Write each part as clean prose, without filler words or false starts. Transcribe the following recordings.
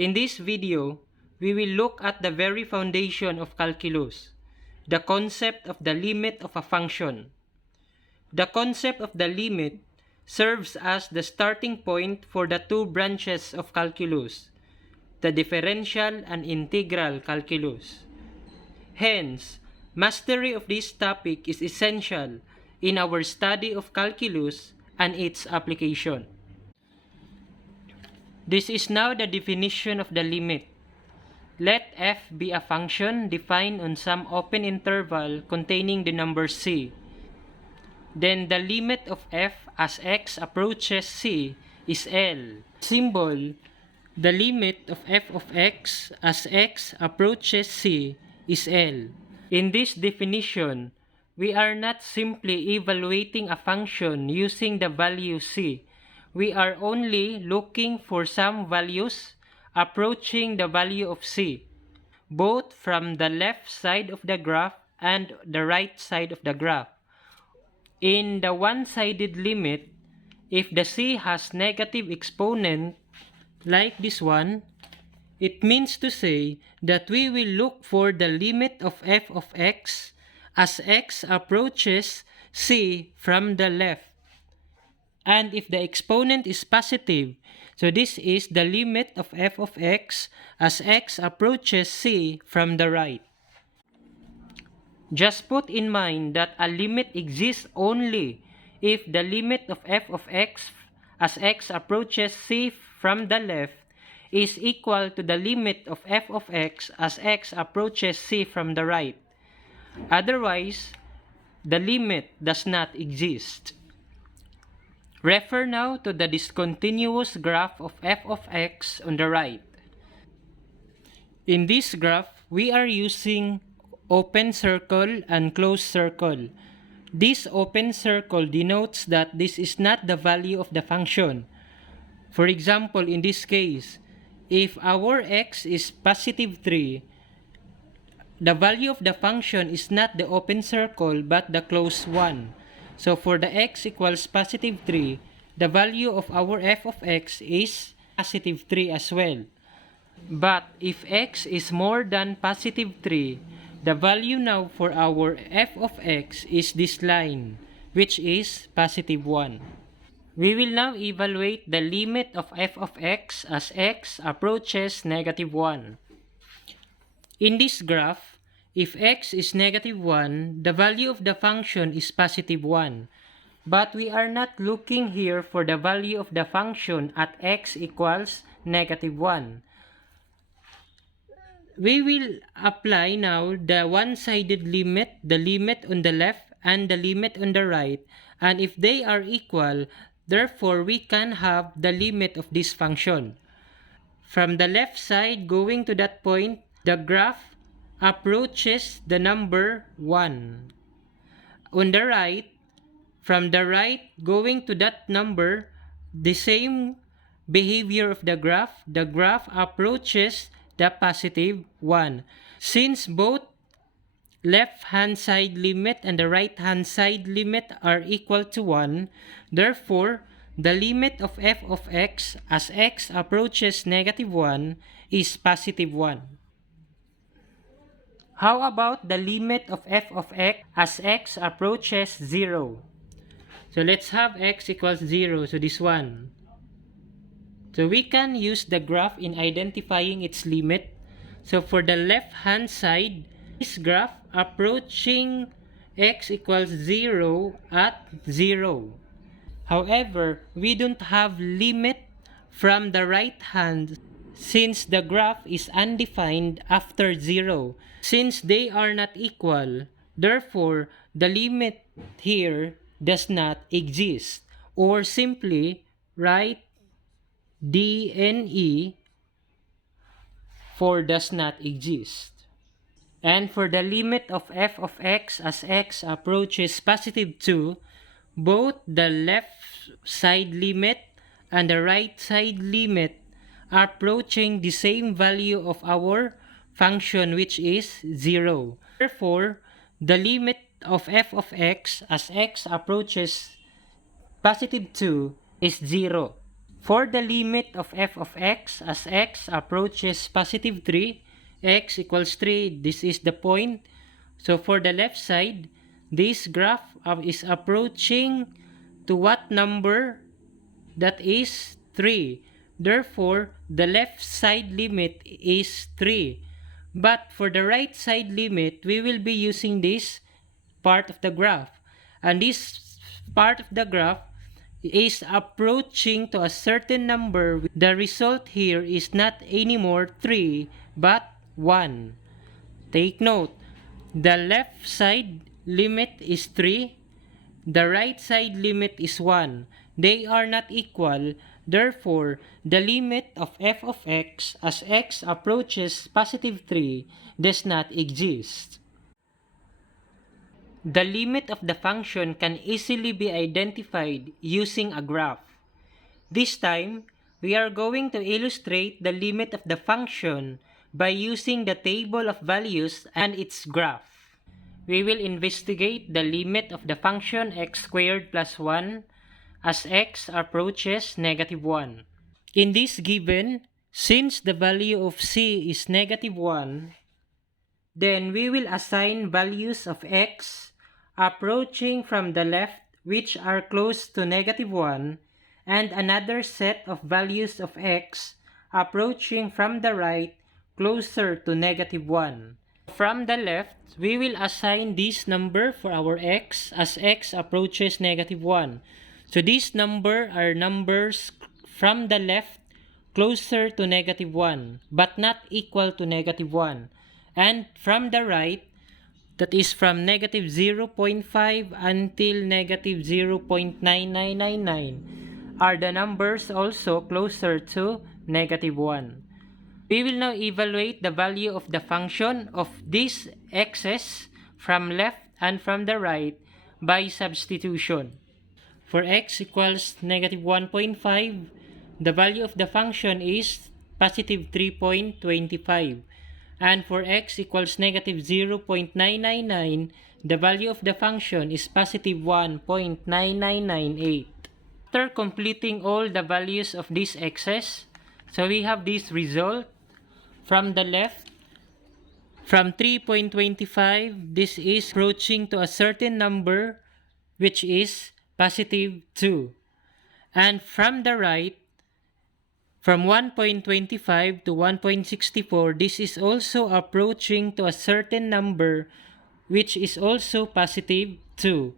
In this video, we will look at the very foundation of calculus, the concept of the limit of a function. The concept of the limit serves as the starting point for the two branches of calculus, the differential and integral calculus. Hence, mastery of this topic is essential in our study of calculus and its application. This is now the definition of the limit. Let f be a function defined on some open interval containing the number c. Then the limit of f as x approaches c is L. Symbol, the limit of f of x as x approaches c is L. In this definition, we are not simply evaluating a function using the value c. We are only looking for some values approaching the value of c, both from the left side of the graph and the right side of the graph. In the one-sided limit, if the c has negative exponent like this one, it means to say that we will look for the limit of f of x as x approaches c from the left. And if the exponent is positive, so this is the limit of f of x as x approaches c from the right. Just put in mind that a limit exists only if the limit of f of x as x approaches c from the left is equal to the limit of f of x as x approaches c from the right. Otherwise, the limit does not exist. Refer now to the discontinuous graph of f of x on the right. In this graph, we are using open circle and closed circle. This open circle denotes that this is not the value of the function. For example, in this case, if our x is positive 3, the value of the function is not the open circle but the closed one. So for the x equals positive 3, the value of our f of x is positive 3 as well. But if x is more than positive 3, the value now for our f of x is this line, which is positive 1. We will now evaluate the limit of f of x as x approaches negative 1. In this graph, if x is negative 1, the value of the function is positive 1. But we are not looking here for the value of the function at x equals negative 1. We will apply now the one-sided limit, the limit on the left and the limit on the right. And if they are equal, therefore we can have the limit of this function. From the left side going to that point, the graph approaches the number 1. On the right, from the right going to that number, the same behavior of the graph approaches the positive 1. Since both left-hand side limit and the right-hand side limit are equal to 1, therefore, the limit of f of x as x approaches negative 1 is positive 1. How about the limit of f of x as x approaches 0? So let's have x equals 0, so this one. So we can use the graph in identifying its limit. So for the left-hand side, this graph approaching x equals 0 at 0. However, we don't have limit from the right hand since the graph is undefined after 0. Since they are not equal, therefore, the limit here does not exist. Or simply write DNE for does not exist. And for the limit of f of x as x approaches positive 2, both the left side limit and the right side limit are approaching the same value of our function, which is 0. Therefore, the limit of f of x as x approaches positive 2 is 0. For the limit of f of x as x approaches positive 3, x equals 3, this is the point. So for the left side, this graph is approaching to what number? That is 3. Therefore, the left side limit is 3. But for the right side limit, we will be using this part of the graph. And this part of the graph is approaching to a certain number. The result here is not anymore 3 but 1. Take note, the left side limit is 3, the right side limit is 1. They are not equal. Therefore, the limit of f of x as x approaches positive 3 does not exist. The limit of the function can easily be identified using a graph. This time, we are going to illustrate the limit of the function by using the table of values and its graph. We will investigate the limit of the function x squared plus 1 as x approaches negative 1. In this given, since the value of c is negative 1, then we will assign values of x approaching from the left which are close to negative 1 and another set of values of x approaching from the right closer to negative 1. From the left, we will assign this number for our x as x approaches negative 1. So these numbers are numbers from the left closer to negative 1 but not equal to negative 1. And from the right, that is from negative 0.5 until negative 0.9999 are the numbers also closer to negative 1. We will now evaluate the value of the function of these x's from left and from the right by substitution. For x equals negative 1.5, the value of the function is positive 3.25. And for x equals negative 0.999, the value of the function is positive 1.9998. After completing all the values of these x's, so we have this result. From the left, from 3.25, this is approaching to a certain number which is positive 2. And from the right, from 1.25 to 1.64, this is also approaching to a certain number which is also positive 2.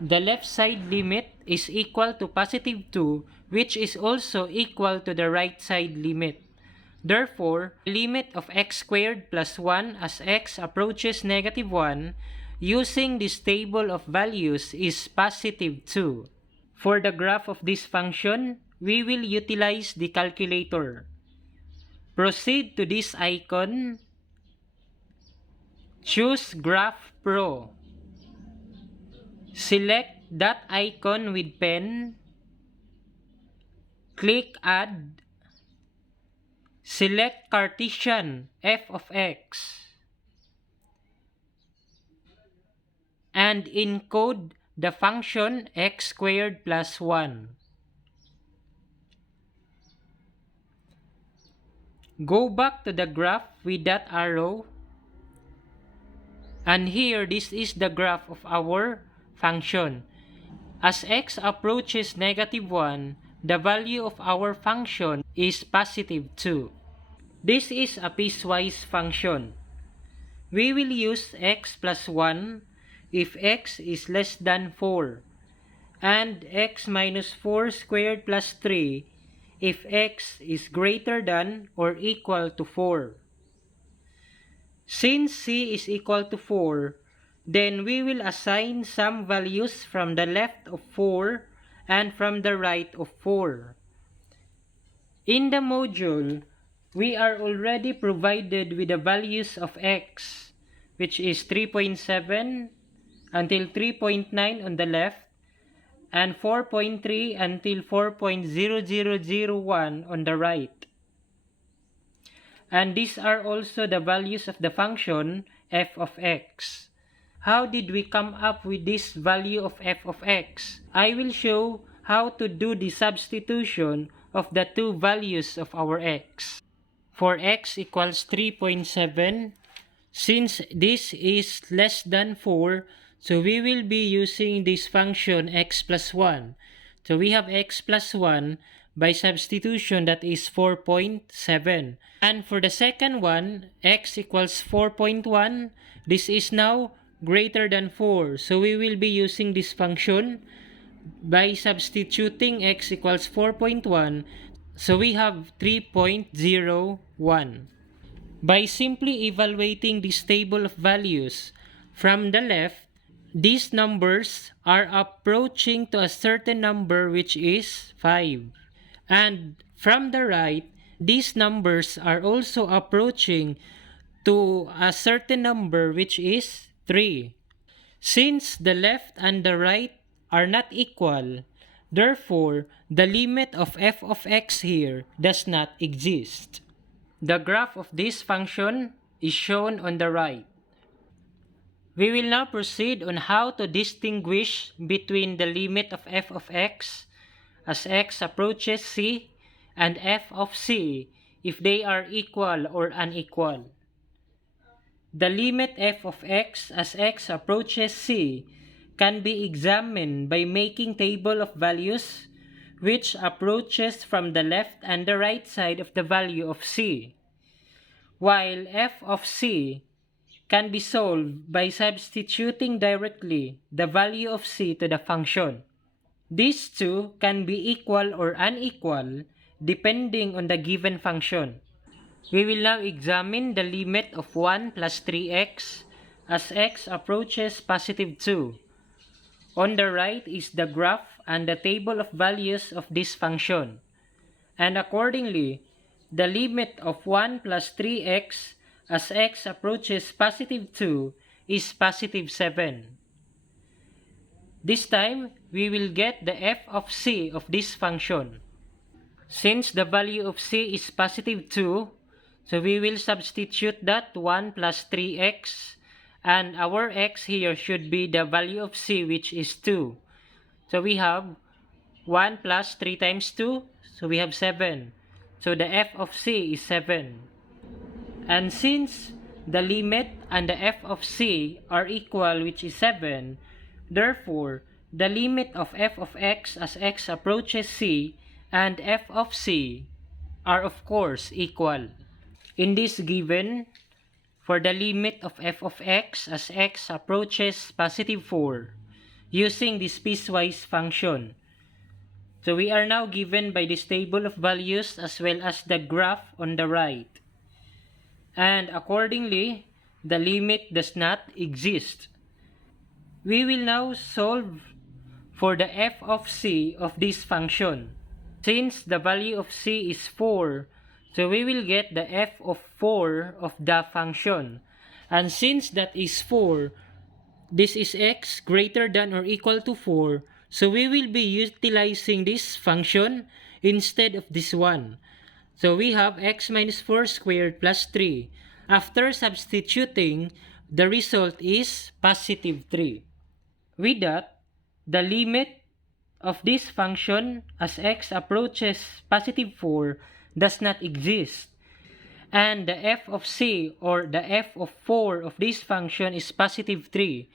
The left side limit is equal to positive 2, which is also equal to the right side limit. Therefore, the limit of x squared plus 1 as x approaches negative 1 using this table of values is positive 2. For the graph of this function, we will utilize the calculator. Proceed to this icon. Choose Graph Pro. Select that icon with pen. Click Add. Select Cartesian f of x. And encode the function x squared plus 1. Go back to the graph with that arrow. And here, this is the graph of our function. As x approaches negative 1, the value of our function is positive 2. This is a piecewise function. We will use x plus 1 if x is less than 4, and x minus 4 squared plus 3 if x is greater than or equal to 4. Since c is equal to 4, then we will assign some values from the left of 4 and from the right of 4. In the module, we are already provided with the values of x, which is 3.7 until 3.9 on the left, and 4.3 until 4.0001 on the right. And these are also the values of the function f of x. How did we come up with this value of f of x? I will show how to do the substitution of the two values of our x. For x equals 3.7, since this is less than 4, so we will be using this function x plus 1. So we have x plus 1 by substitution, that is 4.7. And for the second one, x equals 4.1, this is now greater than 4. So we will be using this function by substituting x equals 4.1. So we have 3.01. By simply evaluating this table of values from the left, these numbers are approaching to a certain number which is 5. And from the right, these numbers are also approaching to a certain number which is 3. Since the left and the right are not equal, therefore, the limit of f of x here does not exist. The graph of this function is shown on the right. We will now proceed on how to distinguish between the limit of f of x as x approaches c and f of c if they are equal or unequal. The limit f of x as x approaches c can be examined by making table of values which approaches from the left and the right side of the value of c, while f of c can be solved by substituting directly the value of c to the function. These two can be equal or unequal depending on the given function. We will now examine the limit of 1 plus 3x as x approaches positive 2. On the right is the graph and the table of values of this function. And accordingly, the limit of 1 plus 3x as x approaches positive 2 is positive 7. This time, we will get the f of c of this function. Since the value of c is positive 2, so we will substitute that 1 plus 3x, and our x here should be the value of c, which is 2. So we have 1 plus 3 times 2, so we have 7. So the f of c is 7. And since the limit and the f of c are equal, which is 7, therefore, the limit of f of x as x approaches c and f of c are of course equal. In this given, for the limit of f of x as x approaches positive 4, using this piecewise function. So we are now given by this table of values as well as the graph on the right. And accordingly, the limit does not exist. We will now solve for the f of c of this function. Since the value of c is 4, so we will get the f of 4 of the function. And since that is 4, this is x greater than or equal to 4, so we will be utilizing this function instead of this one. So we have x minus 4 squared plus 3. After substituting, the result is positive 3. With that, the limit of this function as x approaches positive 4 does not exist. And the f of c or the f of 4 of this function is positive 3.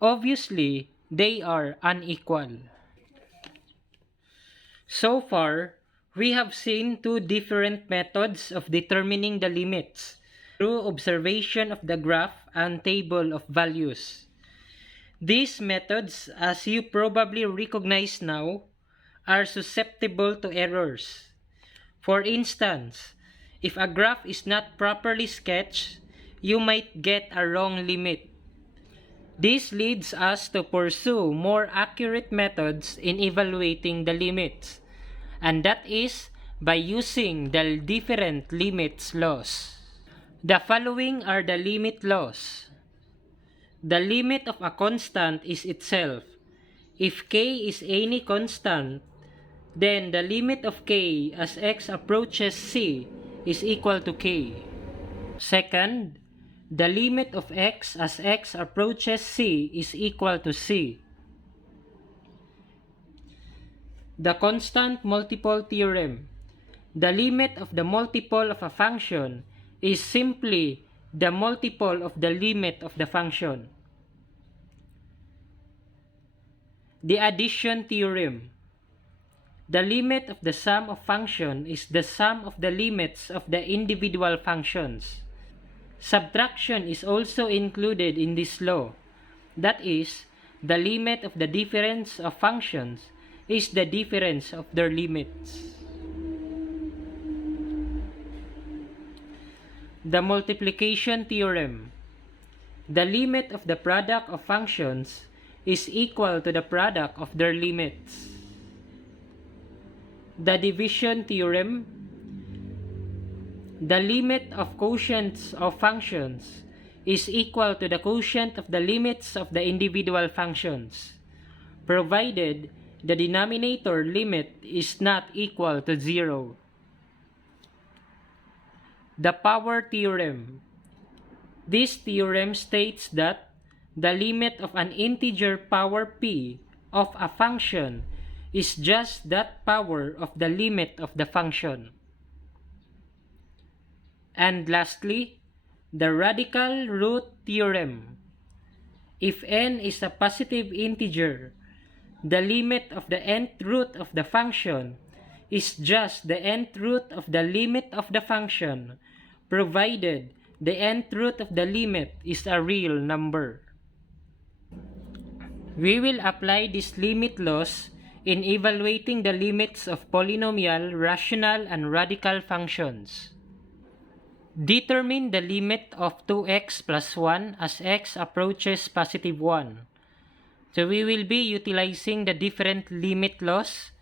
Obviously, they are unequal. So far, we have seen two different methods of determining the limits through observation of the graph and table of values. These methods, as you probably recognize now, are susceptible to errors. For instance, if a graph is not properly sketched, you might get a wrong limit. This leads us to pursue more accurate methods in evaluating the limits, and that is by using the different limits laws. The following are the limit laws. The limit of a constant is itself. If k is any constant, then the limit of k as x approaches c is equal to k. Second, the limit of x as x approaches c is equal to c. The constant multiple theorem. The limit of the multiple of a function is simply the multiple of the limit of the function. The addition theorem. The limit of the sum of function is the sum of the limits of the individual functions. Subtraction is also included in this law. That is, the limit of the difference of functions is the difference of their limits. The multiplication theorem. The limit of the product of functions is equal to the product of their limits. The division theorem. The limit of quotients of functions is equal to the quotient of the limits of the individual functions, provided the denominator limit is not equal to 0. The power theorem. This theorem states that the limit of an integer power p of a function is just that power of the limit of the function. And lastly, the radical root theorem. If n is a positive integer, the limit of the nth root of the function is just the nth root of the limit of the function, provided the nth root of the limit is a real number. We will apply these limit laws in evaluating the limits of polynomial, rational, and radical functions. Determine the limit of 2x plus 1 as x approaches positive 1. So we will be utilizing the different limit laws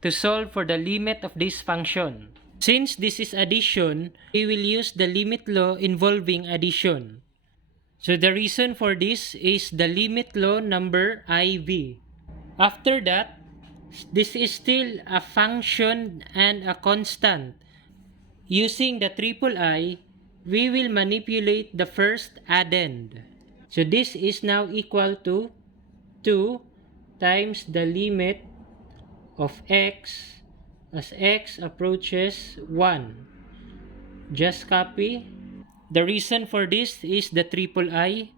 to solve for the limit of this function. Since this is addition, we will use the limit law involving addition. So the reason for this is the limit law number IV. After that, this is still a function and a constant. Using the triple I, we will manipulate the first addend. So this is now equal to 2 times the limit of x as x approaches 1. Just copy. The reason for this is the triple I,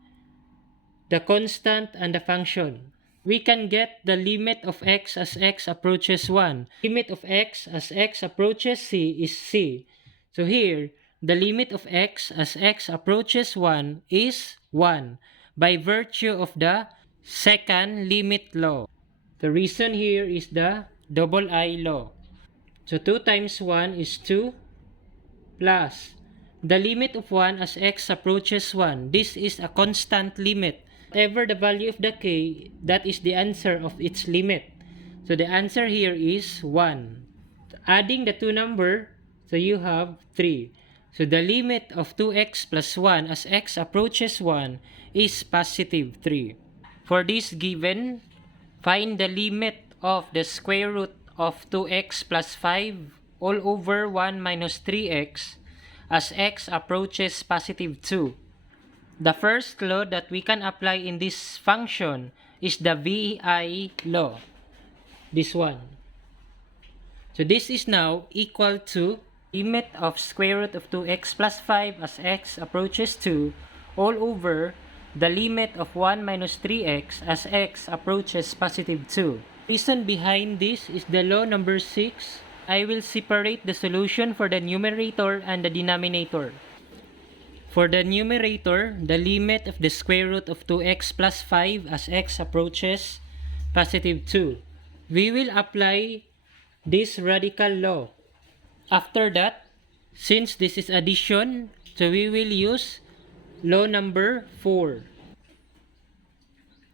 the constant, and the function. We can get the limit of x as x approaches 1. Limit of x as x approaches c is c. So here, the limit of x as x approaches 1 is 1 by virtue of the second limit law. The reason here is the double I law. So 2 times 1 is 2 plus the limit of 1 as x approaches 1. This is a constant limit. Whatever the value of the k, that is the answer of its limit. So the answer here is 1. Adding the two number, so you have 3. So the limit of 2x plus 1 as x approaches 1 is positive 3. For this given, find the limit of the square root of 2x plus 5 all over 1 minus 3x as x approaches positive 2. The first law that we can apply in this function is the VI law. This one. So this is now equal to limit of square root of 2x plus 5 as x approaches 2 all over the limit of 1 minus 3x as x approaches positive 2. Reason behind this is the law number 6. I will separate the solution for the numerator and the denominator. For the numerator, the limit of the square root of 2x plus 5 as x approaches positive 2. We will apply this radical law. After that, since this is addition, so we will use law number 4.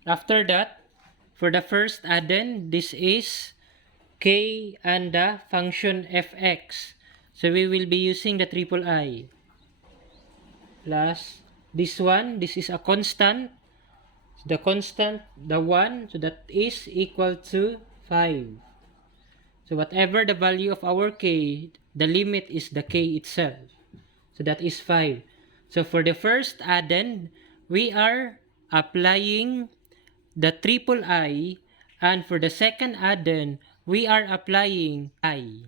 After that, for the first addend, this is k and the function fx. So we will be using the triple I. Plus this one, this is a constant. The constant, the 1, so that is equal to 5. So whatever the value of our k, the limit is the k itself. So that is 5. So for the first addend, we are applying the triple I, and for the second addend, we are applying I.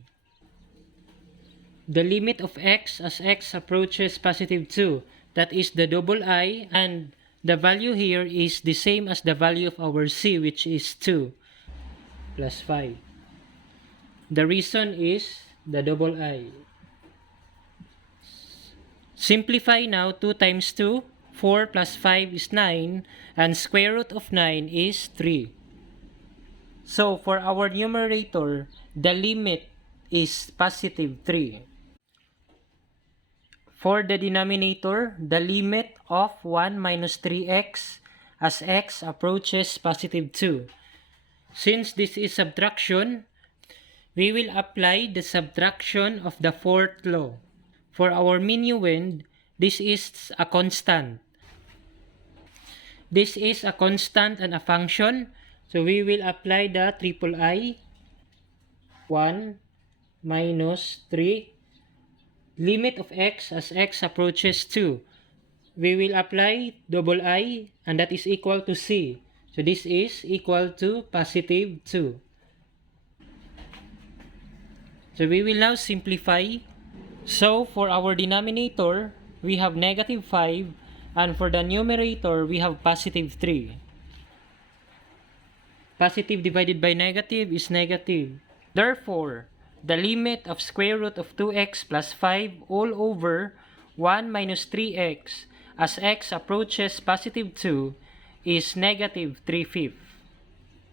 The limit of x as x approaches positive 2, that is the double I, and the value here is the same as the value of our c, which is 2 plus 5. The reason is the double I. Simplify now. 2 times 2, 4 plus 5 is 9, and square root of 9 is 3. So for our numerator, the limit is positive 3. For the denominator, the limit of 1 minus 3x as x approaches positive 2. Since this is subtraction, we will apply the subtraction of the fourth law. For our minuend, this is a constant. This is a constant and a function. So we will apply the triple I. 1 minus 3. Limit of x as x approaches 2. We will apply double I, and that is equal to c. So this is equal to positive 2. So we will now simplify. So for our denominator, we have negative 5, and for the numerator, we have positive 3. Positive divided by negative is negative. Therefore, the limit of square root of 2x plus 5 all over 1 minus 3x as x approaches positive 2 is negative 3/5.